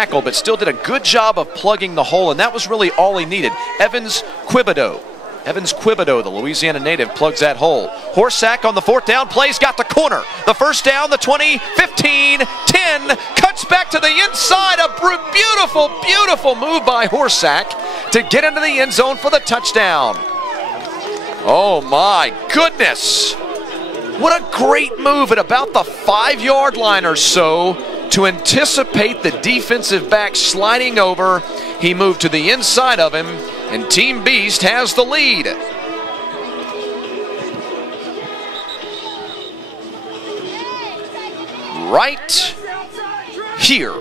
tackle, but still did a good job of plugging the hole, and that was really all he needed. Evans Quibido, the Louisiana native, plugs that hole. Horsak on the fourth down plays, got the corner. The first down, the 20, 15, 10, cuts back to the inside. A beautiful, beautiful move by Horsak to get into the end zone for the touchdown. Oh my goodness. What a great move at about the 5-yard line or so to anticipate the defensive back sliding over. He moved to the inside of him, and Team Beast has the lead. Right here.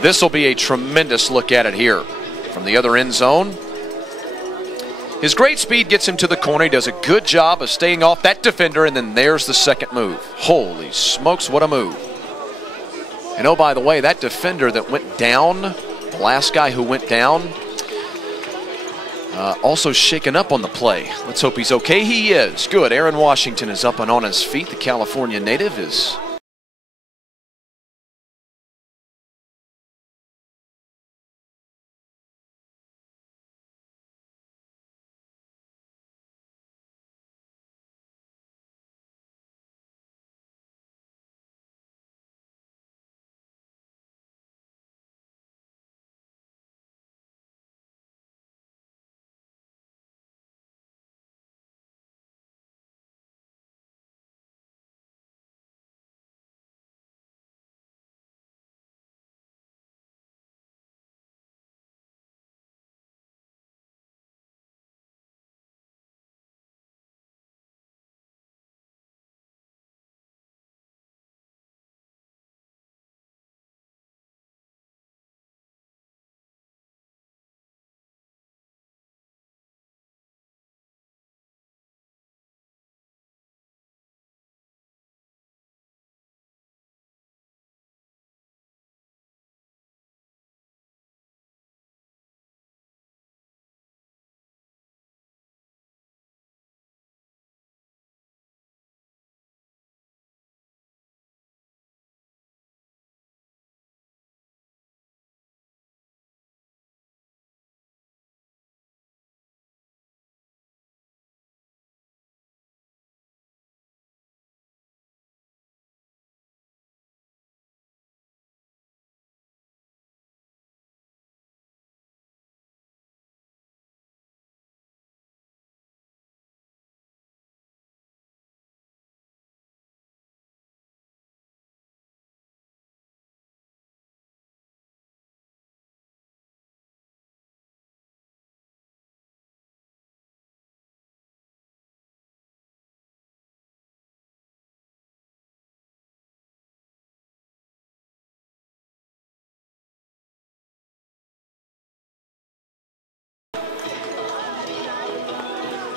This will be a tremendous look at it here from the other end zone. His great speed gets him to the corner. He does a good job of staying off that defender, and then there's the second move. Holy smokes, what a move. And oh, by the way, that defender that went down, the last guy who went down, also shaken up on the play. Let's hope he's okay. He is. Good. Aaron Washington is up and on his feet. The California native is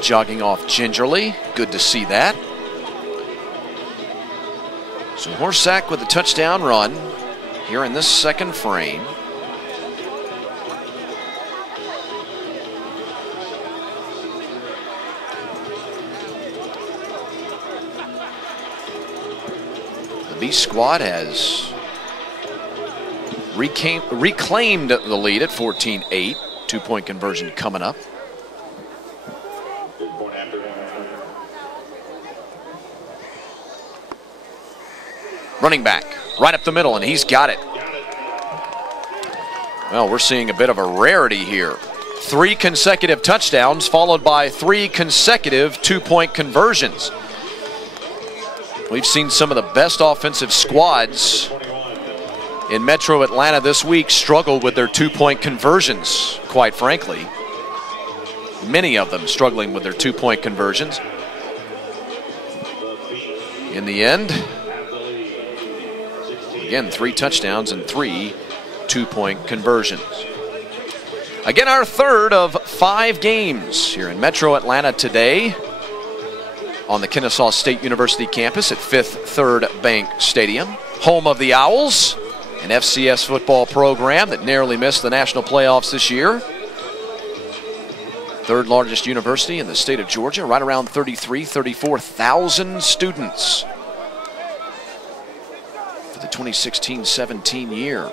jogging off gingerly. Good to see that. So Horsak with a touchdown run here in this second frame. The Beast squad has reclaimed the lead at 14-8. Two-point conversion coming up. Running back, right up the middle, and he's got it. Well, we're seeing a bit of a rarity here. 3 consecutive touchdowns followed by 3 consecutive two-point conversions. We've seen some of the best offensive squads in Metro Atlanta this week struggle with their two-point conversions, quite frankly. Many of them struggling with their two-point conversions. In the end, again, 3 touchdowns and 3 two-point conversions. Again, our third of 5 games here in Metro Atlanta today on the Kennesaw State University campus at Fifth Third Bank Stadium. Home of the Owls, an FCS football program that narrowly missed the national playoffs this year. Third largest university in the state of Georgia, right around 34,000 students. the 2016-17 year.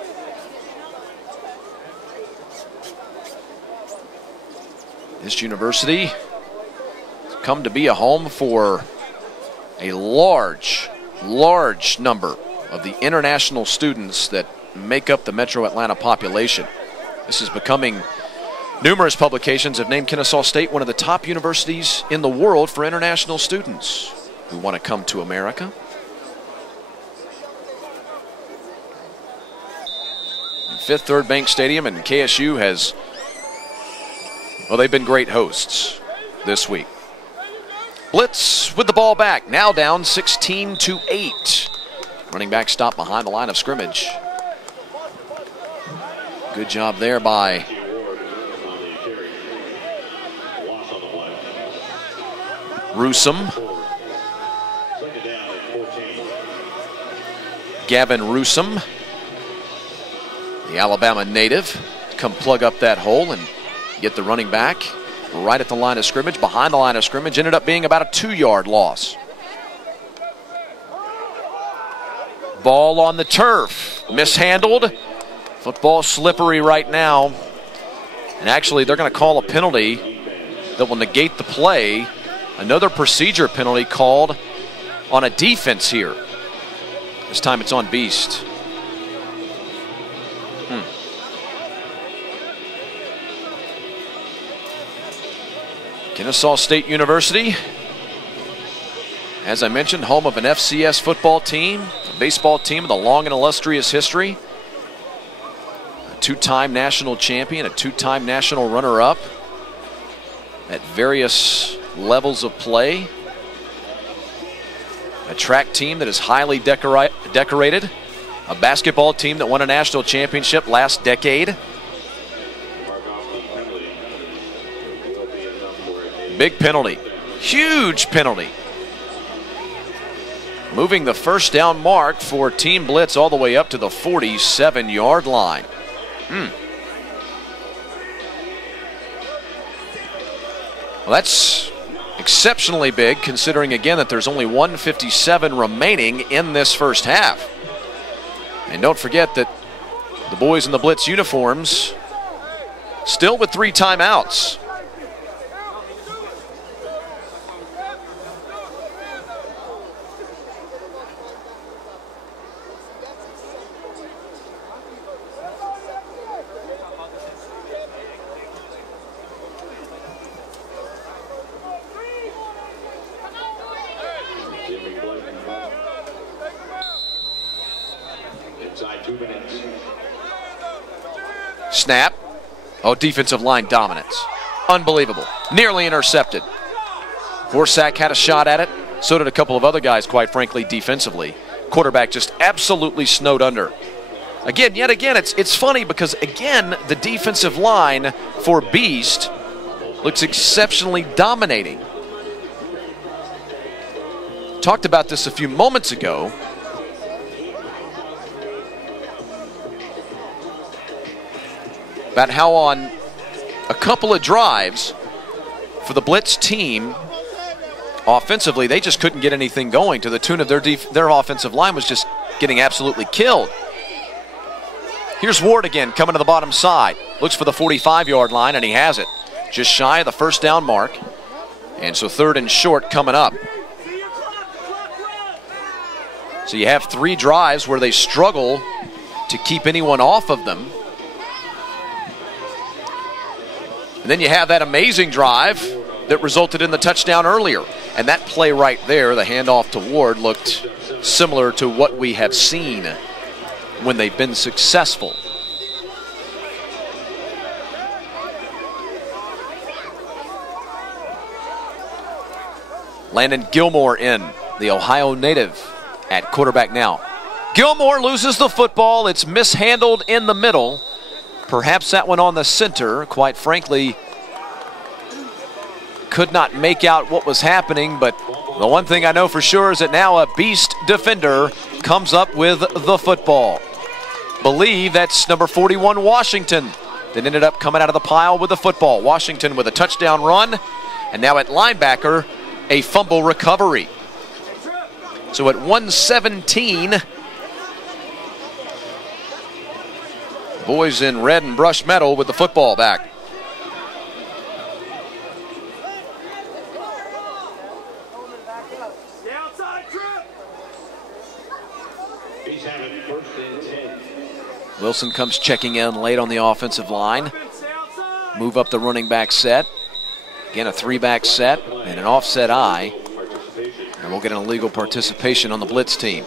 This university has come to be a home for a large number of the international students that make up the Metro Atlanta population. This is becoming, numerous publications have named Kennesaw State one of the top universities in the world for international students who want to come to America. Fifth Third Bank Stadium, and KSU has, well, they've been great hosts this week. Blitz with the ball back, now down 16-8. Running back stop behind the line of scrimmage. Good job there by Rusum. Gavin Rusum, the Alabama native, come plug up that hole and get the running back right at the line of scrimmage, behind the line of scrimmage. Ended up being about a 2-yard loss. Ball on the turf, mishandled. Football slippery right now. And actually, they're going to call a penalty that will negate the play. Another procedure penalty called on a defense here. This time it's on Beast. Kennesaw State University, as I mentioned, home of an FCS football team, a baseball team with a long and illustrious history, a 2-time national champion, a 2-time national runner-up at various levels of play, a track team that is highly decorated, a basketball team that won a national championship last decade. Big penalty, huge penalty. Moving the first down mark for Team Blitz all the way up to the 47-yard line. Well, that's exceptionally big, considering again that there's only 1:57 remaining in this first half. And don't forget that the boys in the Blitz uniforms still with 3 timeouts. Snap. Oh, defensive line dominance. Unbelievable. Nearly intercepted. Horsak had a shot at it. So did a couple of other guys, quite frankly, defensively. Quarterback just absolutely snowed under. Again, yet again, it's funny because, again, the defensive line for Beast looks exceptionally dominating. Talked about this a few moments ago. About how on a couple of drives for the Blitz team, offensively, they just couldn't get anything going, to the tune of their offensive line was just getting absolutely killed. Here's Ward again, coming to the bottom side. Looks for the 45-yard line, and he has it. Just shy of the first down mark. And so 3rd and short coming up. So you have 3 drives where they struggle to keep anyone off of them. And then you have that amazing drive that resulted in the touchdown earlier. And that play right there, the handoff to Ward, looked similar to what we have seen when they've been successful. Landon Gilmore in, the Ohio native, at quarterback now. Gilmore loses the football. It's mishandled in the middle. Perhaps that one on the center. Quite frankly, could not make out what was happening, but the one thing I know for sure is that now a Beast defender comes up with the football. Believe that's number 41, Washington, that ended up coming out of the pile with the football. Washington with a touchdown run, and now at linebacker, a fumble recovery. So at 1:17 boys in red and brushed metal with the football back. Wilson comes checking in late on the offensive line. Move up the running back set. Again, a 3-back set and an offset eye. And we'll get an illegal participation on the blitz team.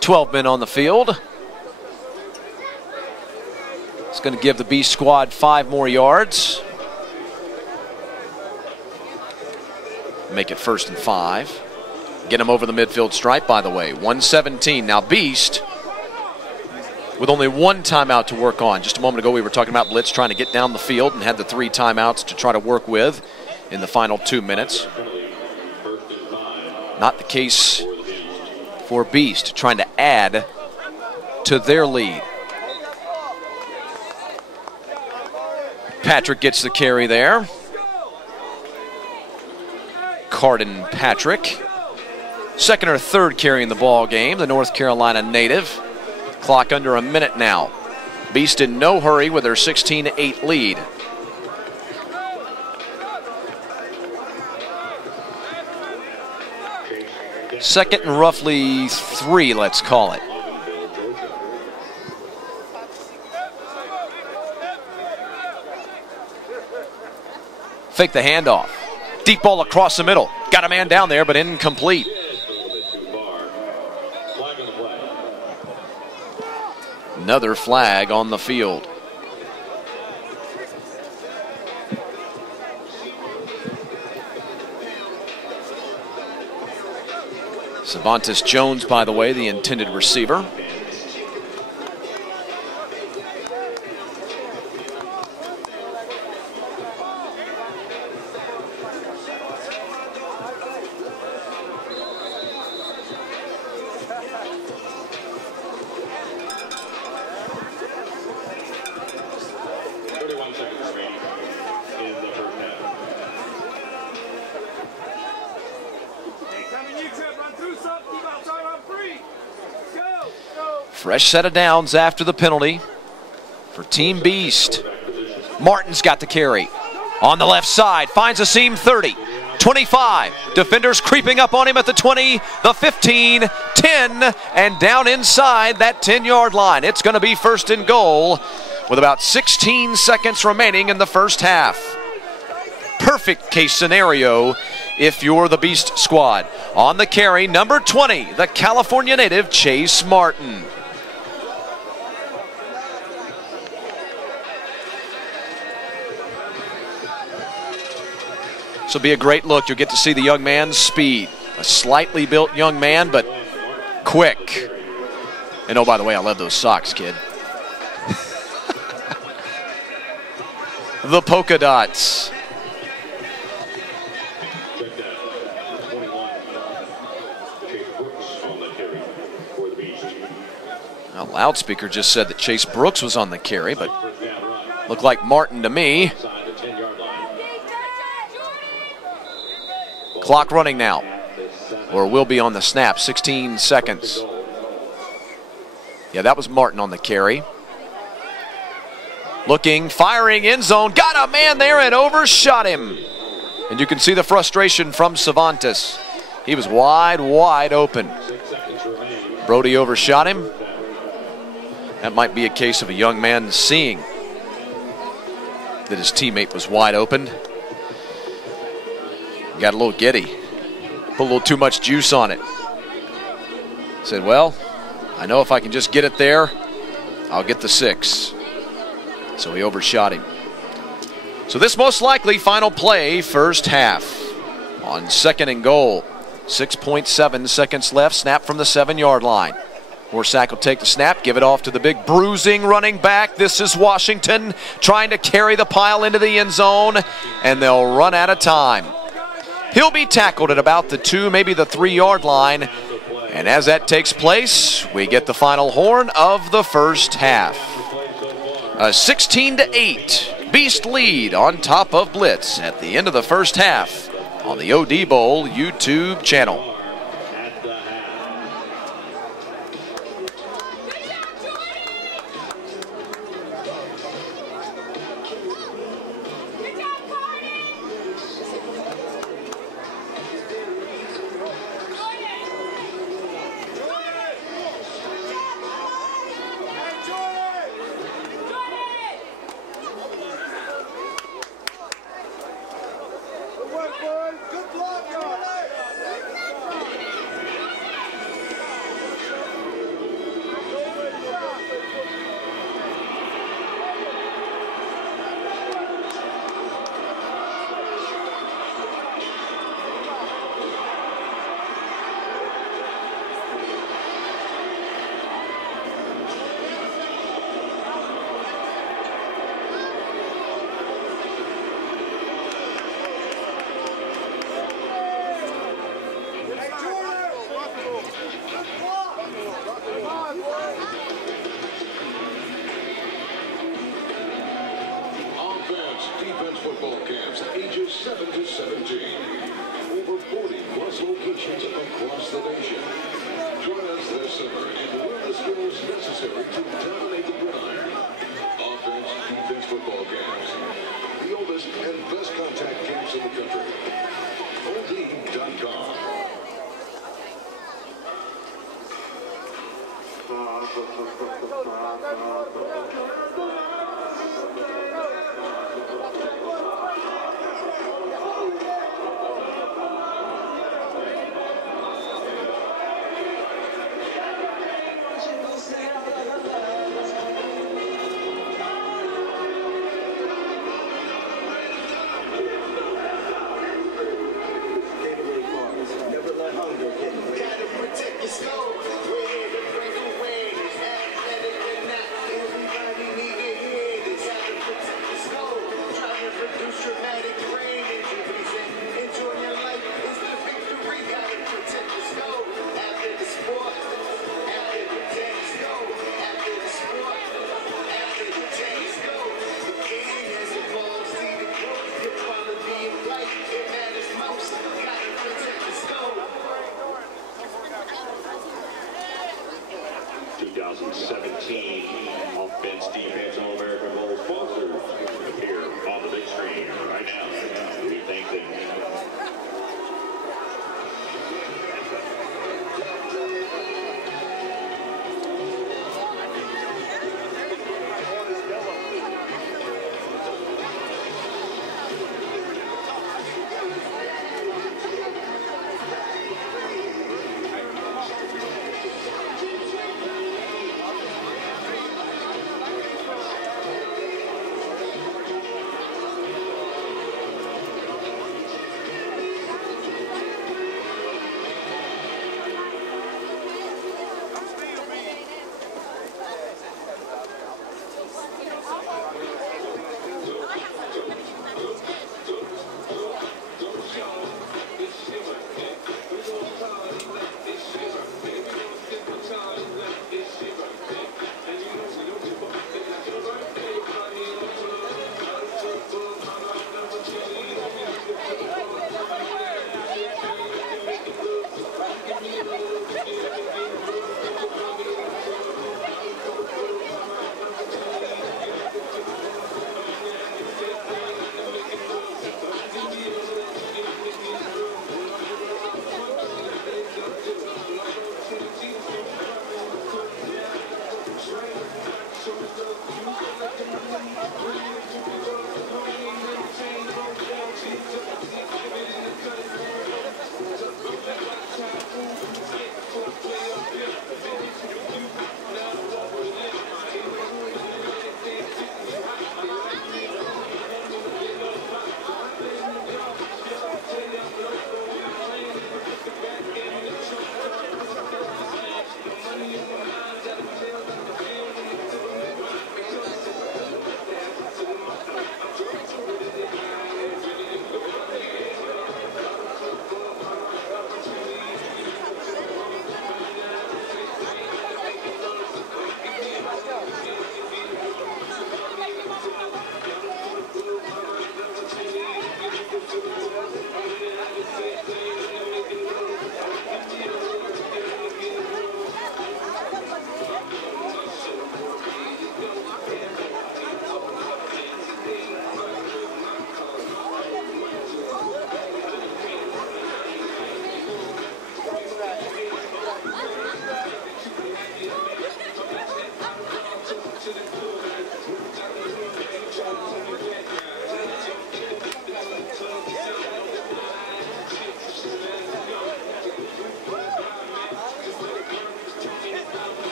12 men on the field. It's going to give the B squad 5 more yards. Make it 1st and 5. Get him over the midfield stripe, by the way. 1:17. Now Beast with only 1 timeout to work on. Just a moment ago we were talking about blitz trying to get down the field and had the 3 timeouts to try to work with in the final 2 minutes. Not the case for Beast, trying to add to their lead. Patrick gets the carry there. Carden Patrick. 2nd or 3rd carry in the ball game, the North Carolina native. Clock under a minute now. Beast in no hurry with their 16-8 lead. Second and roughly 3, let's call it. Fake the handoff. Deep ball across the middle. Got a man down there, but incomplete. Another flag on the field. Cervantes Jones, by the way, the intended receiver. Fresh set of downs after the penalty for Team Beast. Martin's got the carry. On the left side, finds a seam. 30, 25. Defenders creeping up on him at the 20, the 15, 10, and down inside that 10-yard line. It's going to be 1st and goal with about 16 seconds remaining in the first half. Perfect case scenario if you're the Beast squad. On the carry, number 20, the California native, Chase Martin. This will be a great look. You'll get to see the young man's speed. A slightly built young man, but quick. And oh, by the way, I love those socks, kid. The polka dots. Well, loudspeaker just said that Chase Brooks was on the carry, but looked like Martin to me. Clock running now, or will be on the snap. 16 seconds. Yeah, that was Martin on the carry. Looking, firing, end zone. Got a man there and overshot him. And you can see the frustration from Cervantes. He was wide, wide open. Brody overshot him. That might be a case of a young man seeing that his teammate was wide open. Got a little giddy. Put a little too much juice on it. Said, well, I know if I can just get it there, I'll get the 6. So he overshot him. So this most likely final play, first half. On 2nd and goal. 6.7 seconds left. Snap from the 7-yard line. Horsak will take the snap, give it off to the big bruising running back. This is Washington trying to carry the pile into the end zone, and they'll run out of time. He'll be tackled at about the 2, maybe the 3-yard line. And as that takes place, we get the final horn of the first half. A 16-8 Beast lead on top of Blitz at the end of the first half on the OD Bowl YouTube channel. 7-17. Over 40+ locations across the nation. Join us this summer and learn the skills necessary to dominate the grind. Offense, defense football games. The oldest and best contact games in the country. OD.com. Offense, defense, All-American Bowl sponsors appear on the big screen right now. We thank them.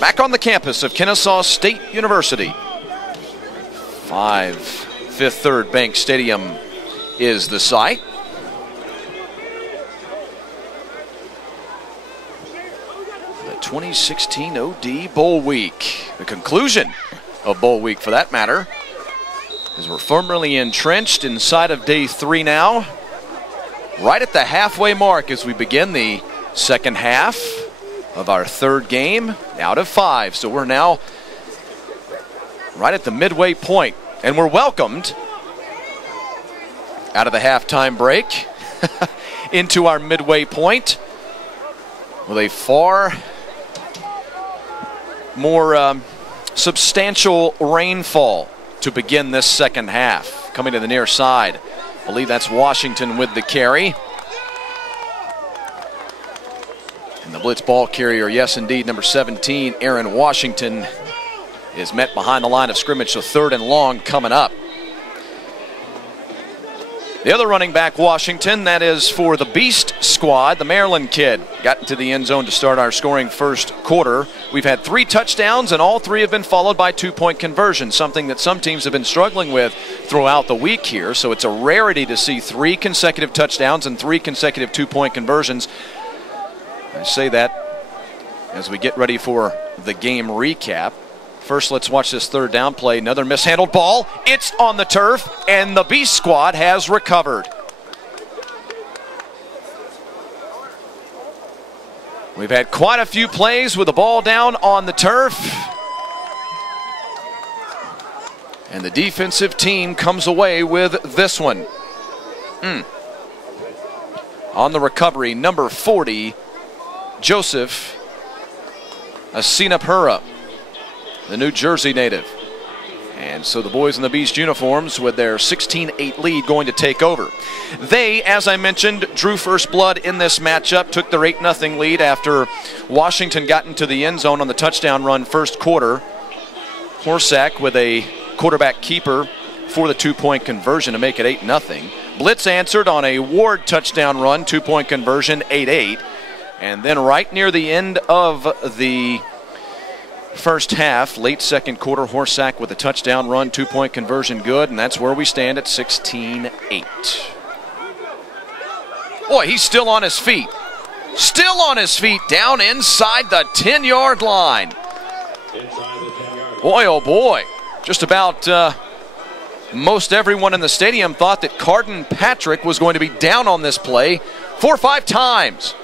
back on the campus of Kennesaw State University. Fifth Third Bank Stadium is the site. The 2016 OD Bowl Week, the conclusion of Bowl Week for that matter, as we're firmly entrenched inside of day 3 now, right at the halfway mark as we begin the second half of our third game out of 5. So we're now right at the midway point, and we're welcomed out of the halftime break into our midway point with a far more substantial rainfall to begin this second half. Coming to the near side, I believe that's Washington with the carry. And the blitz ball carrier, yes indeed, number 17, Aaron Washington, is met behind the line of scrimmage, so 3rd and long coming up. The other running back, Washington, that is for the Beast squad, the Maryland kid. Got into the end zone to start our scoring first quarter. We've had 3 touchdowns, and all 3 have been followed by 2-point conversions, something that some teams have been struggling with throughout the week here. So it's a rarity to see 3 consecutive touchdowns and 3 consecutive 2-point conversions. I say that as we get ready for the game recap. First, let's watch this 3rd down play. Another mishandled ball. It's on the turf, and the Beast squad has recovered. We've had quite a few plays with the ball down on the turf. And the defensive team comes away with this one. On the recovery, number 40, Joseph Asinapura, the New Jersey native. And so the boys in the Beast uniforms with their 16-8 lead going to take over. They, as I mentioned, drew first blood in this matchup, took their 8-0 lead after Washington got into the end zone on the touchdown run first quarter. Horsak with a quarterback keeper for the 2-point conversion to make it 8-0. Blitz answered on a Ward touchdown run, 2-point conversion, 8-8. And then right near the end of the first half, late second quarter, Horsak with a touchdown run, 2-point conversion good, and that's where we stand at 16-8. Boy, he's still on his feet. Still on his feet down inside the 10-yard line. Boy, oh boy. Just about most everyone in the stadium thought that Carden Patrick was going to be down on this play 4 or 5 times.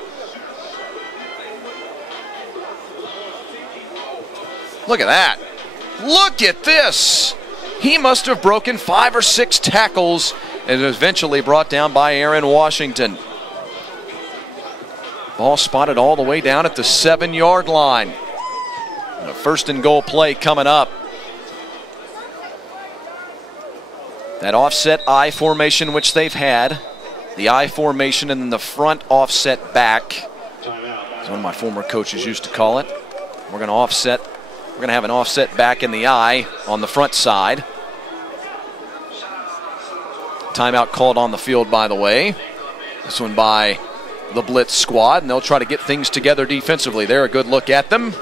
Look at that. Look at this. He must have broken 5 or 6 tackles and was eventually brought down by Aaron Washington. Ball spotted all the way down at the 7-yard line. And a 1st and goal play coming up. That offset I formation which they've had. The I formation and then the front offset back, as one of my former coaches used to call it. We're going to offset. We're going to have an offset back in the I on the front side. Timeout called on the field, by the way. This one by the blitz squad, and they'll try to get things together defensively. There, a good look at them.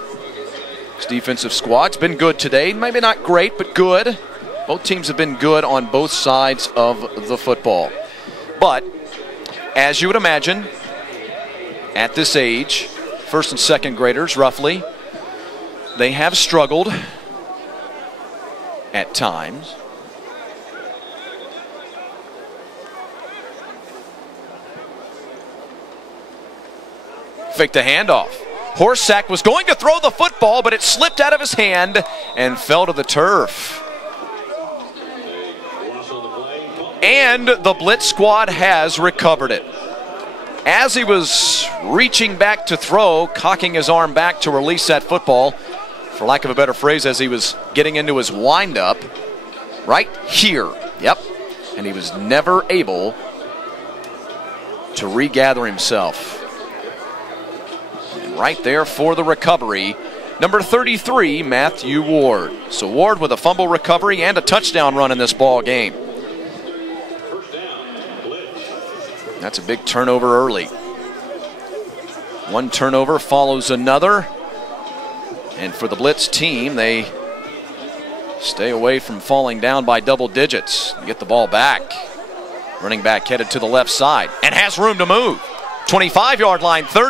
This defensive squad's been good today. Maybe not great, but good. Both teams have been good on both sides of the football. But, as you would imagine, at this age, 1st and 2nd graders roughly, they have struggled at times. Fake the handoff. Horsak was going to throw the football, but it slipped out of his hand and fell to the turf. And the blitz squad has recovered it. As he was reaching back to throw, cocking his arm back to release that football, for lack of a better phrase, as he was getting into his windup, right here, yep, and he was never able to regather himself. And right there for the recovery, number 33, Matthew Ward. So Ward with a fumble recovery and a touchdown run in this ball game. That's a big turnover early. One turnover follows another. And for the blitz team, they stay away from falling down by double digits. Get the ball back. Running back headed to the left side and has room to move. 25-yard line, 30.